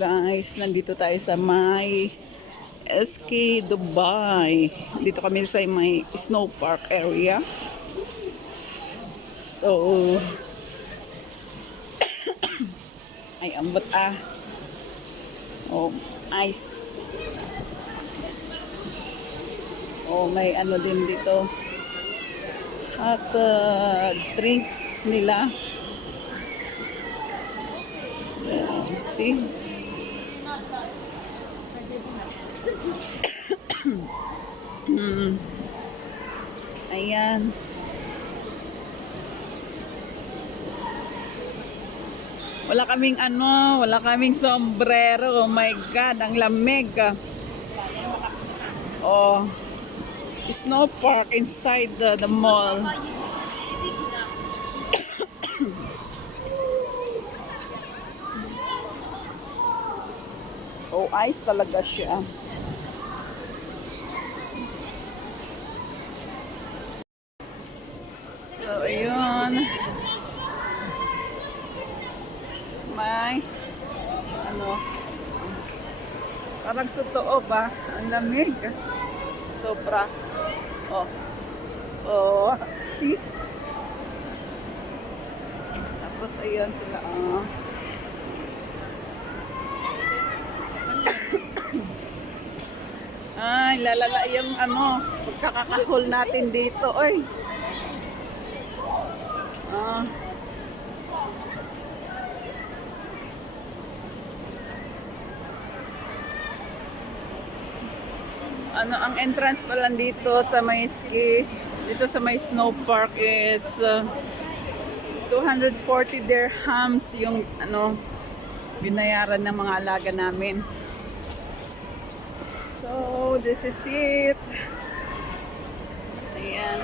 Guys, nandito tayo sa may SK Dubai. Dito kami sa may snow park area. So, ay ambot Oh, ice. Oh, may ano din dito. At drinks nila. See? Ayan. Wala kaming sombrero. Oh my God, ang lamig. Oh, snow park inside the mall. Oh, ice talaga siya. So, ayun. May, parang totoo ba? Ang lamig. Sobra. Oh. Oh. See? Tapos, ayun sila. Ay, lalala yung pagkakakahol natin dito. Oy. Ang entrance pa lang dito sa may ski, dito sa may snow park is 240 dirhams yung binayaran ng mga alaga namin. So, this is it. Ayan.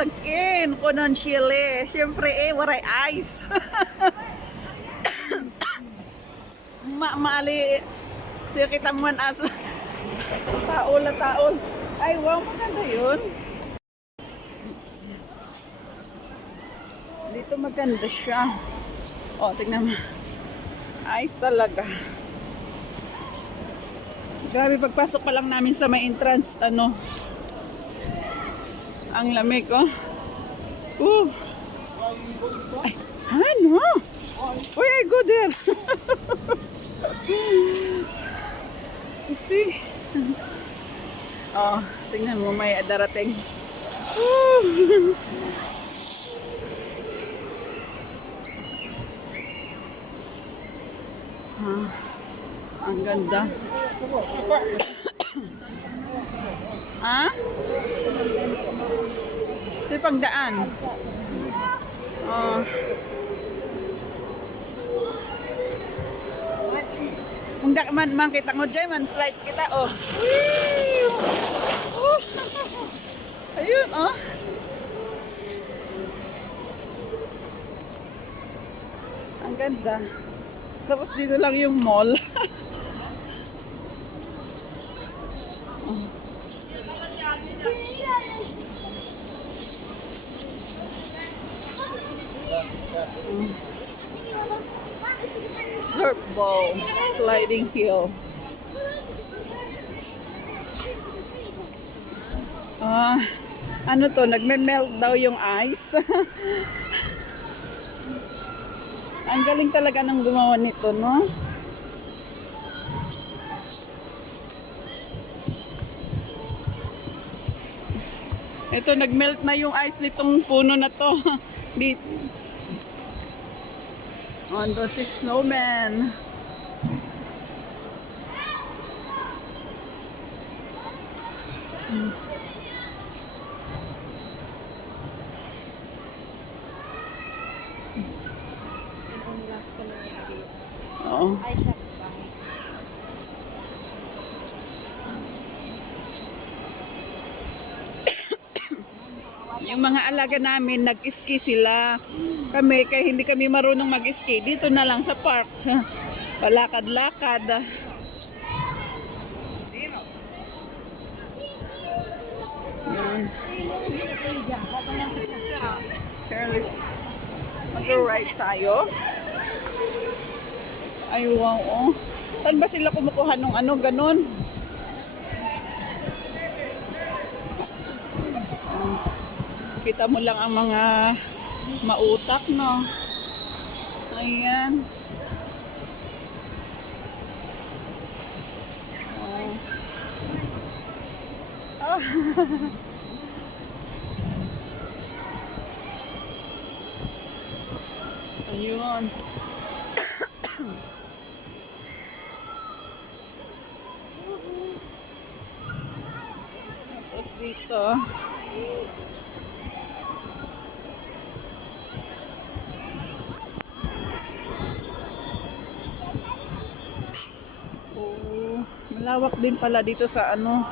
Tag-in ko ng Chile. Siyempre waray ice. Maali. Siya kita man asa. Taol. Ay, wow, maganda yun. Dito maganda siya. O, tignan mo. Ice talaga. Grabe, pagpasok pa lang namin sa may entrance, ang lamig, oh. Ay, ano? Uy, I go there. See? Oh, tingnan mo, may darating. Ang ganda. Ito yung pangdaan. Kung da man makita mo dyan, man slide kita, oh. Ayun, oh. Ang ganda. Tapos dito lang yung mall. Surf ball, sliding hill. Ano to? Nagme-melt daw yung ice. Ang galing talaga ng gumawa nito, no? Ito, nag-melt na yung ice nitong puno na to. Doon si snowman. Oo. Yung mga alaga namin, nag-ski sila. Kami, kaya hindi kami marunong mag-ski. Dito na lang sa park. Palakad-lakad. Charles. Mag-ride tayo. Ay, wow, oh. Saan ba sila kumukuha nung ano, ganun? Kita mo lang ang mga mautak, no? Ayan. Oh. Ayun. Tapos dito. Oh, malawak din pala dito sa ano,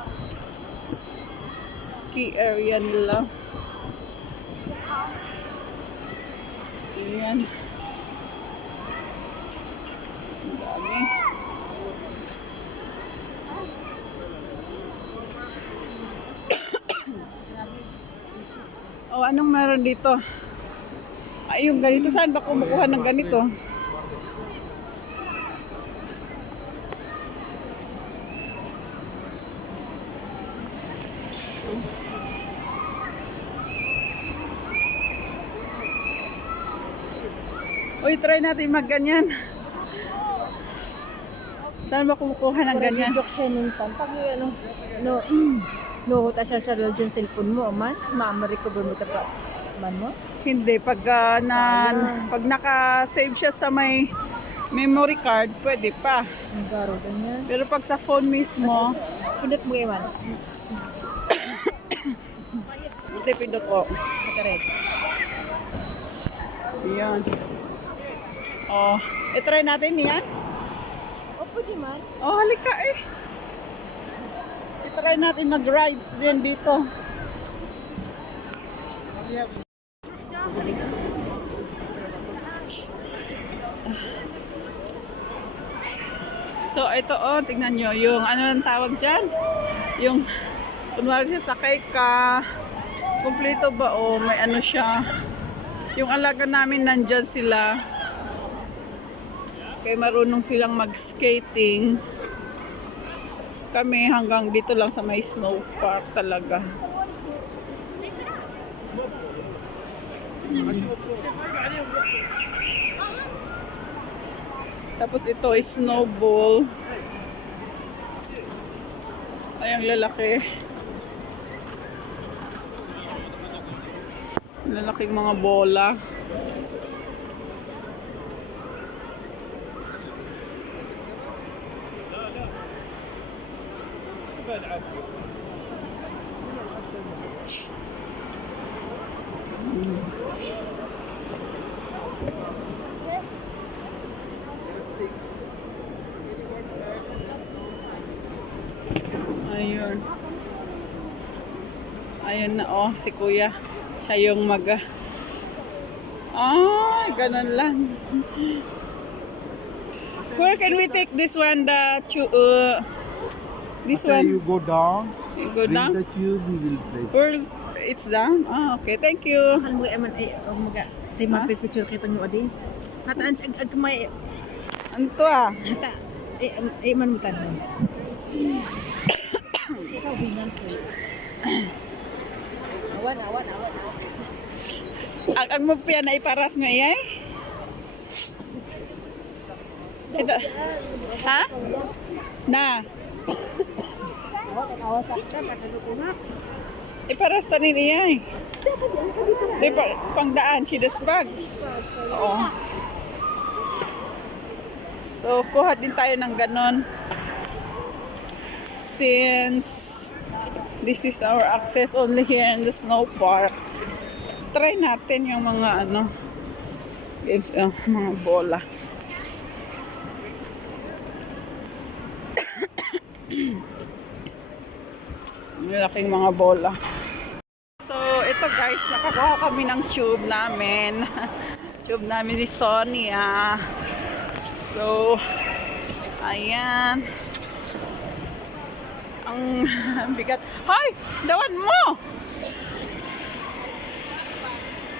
ski area nila. Ayan. Ang dami. Oh, anong meron dito? Ay, yung ganito. Saan ba kumukuha ng ganito? Uy, try natin magganyan. Saan ba kumukuha ng ganyan? Joke siya nintan. Pag ano, no, huta siya siya dyan cellphone mo, man. Ma-recover mo ka man mo. Hindi, pag naka-save siya sa may memory card, pwede pa. Ang garo, ganyan. Pero pag sa phone mismo, Pindot mo man. hindi pindot ko. Nakaret. Ayan. Oh, i-try natin yan. O, pwede man. Oh, halika eh. I-try natin mag-rides din dito. So, ito oh, tingnan nyo, yung ano ang tawag dyan? Yung, kunwari siya sakay ka, kumpleto ba o may ano siya? Yung alaga namin nandyan sila. Kaya marunong silang mag-skating. Kami hanggang dito lang sa may snow park talaga. Tapos ito is snowball. Ay, ang lalaki. Lalaking mga bola. Ayun. Ayun na oh, si kuya. Siya yung ay, ganun lang. Where can we take this one? This After one? you go down, You go bring down? the tube, we will play. Where it's down? Ah, okay. Thank you. Ano mo man ay mga tay mapipicture kita mo din. Hataan siya ag may Ano to ah? hata ay man mo tanong. Ikaw binan ko. Awan. Ang mo piya na iparas nga iyay? Ito. Ha? Na. Iparas tanin iyay. Di pa pangdaan si desbag. Oo. So kuha din tayo ng ganon. Since this is our access only here in the snow park. Try natin yung mga games, mga bola. Malaking mga bola. So, ito guys, nakakuha kami ng tube namin. Tube namin ni Sonia. So, ayan. Ang bigat. Hoy! Dawan mo!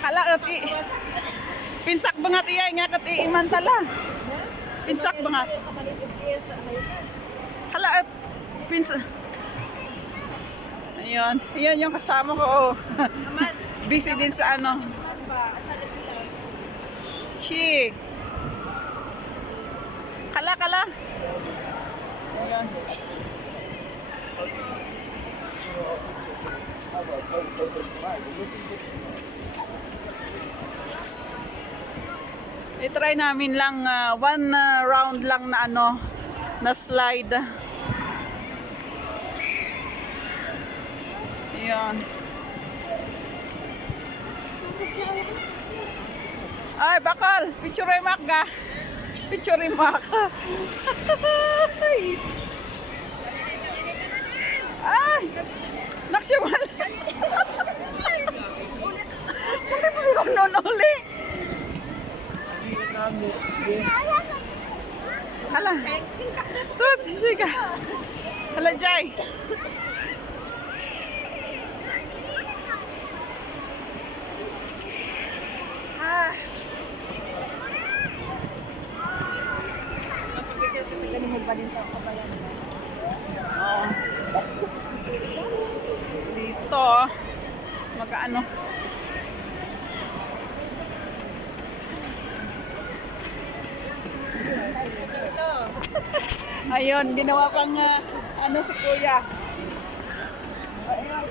Kala ati. Pinsak ba nga tiyay nga kati iman tala. Pinsak ba nga? Hala, pinsa. Ayun. Ayun yung kasama ko. Busy din sa ano. She. Kala. Ayun. I-try namin lang one round lang na ano na slide. Ayan. Ay, bakal. Picture mak ka. Picture mak. Ay, naksimal. Bakit mo ko nonoli? Hala. Tut, sige. Hala, Jai. Ah. Oh. Dito, magkaano. Ayun, ginawa pang ano si Kuya. Ayun.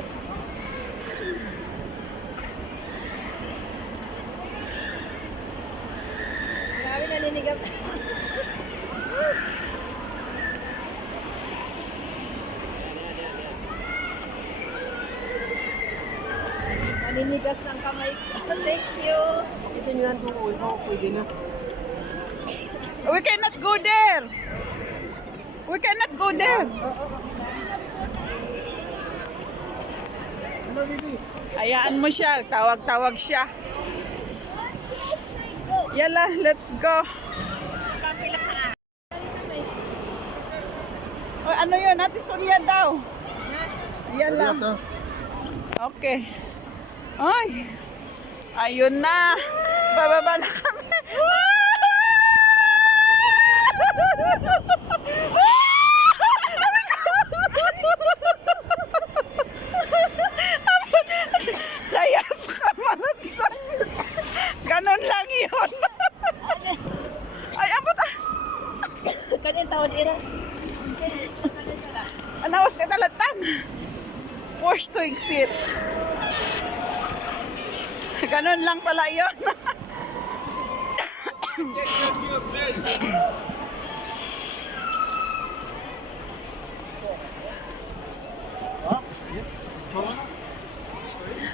Marami naninigas. Naninigas ng kamay ko. Thank you. Ito nyo yan kung uwi mo, pwede na. We cannot go there. We cannot go there. Hayaan mo siya. Tawag-tawag siya. Yala, let's go. O, ano yun? Ate Sonia daw. Yala. Ito. Okay. Ay. Ayun na. Bababa na kami. Dayas ka malatan. Ganon lang yun. Ay, abot ah. Kanin taon ira. Anawas ka talatan. Push to exit. Ganon lang pala yun.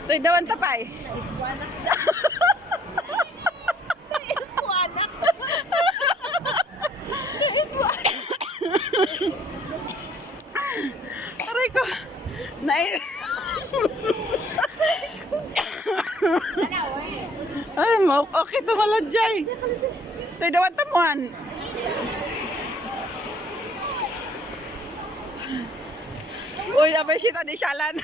To'y dawan tapay. Aray ko. Ay, okay to maladjay. To'y dawan tamuan. Uy, abay siya di syalan.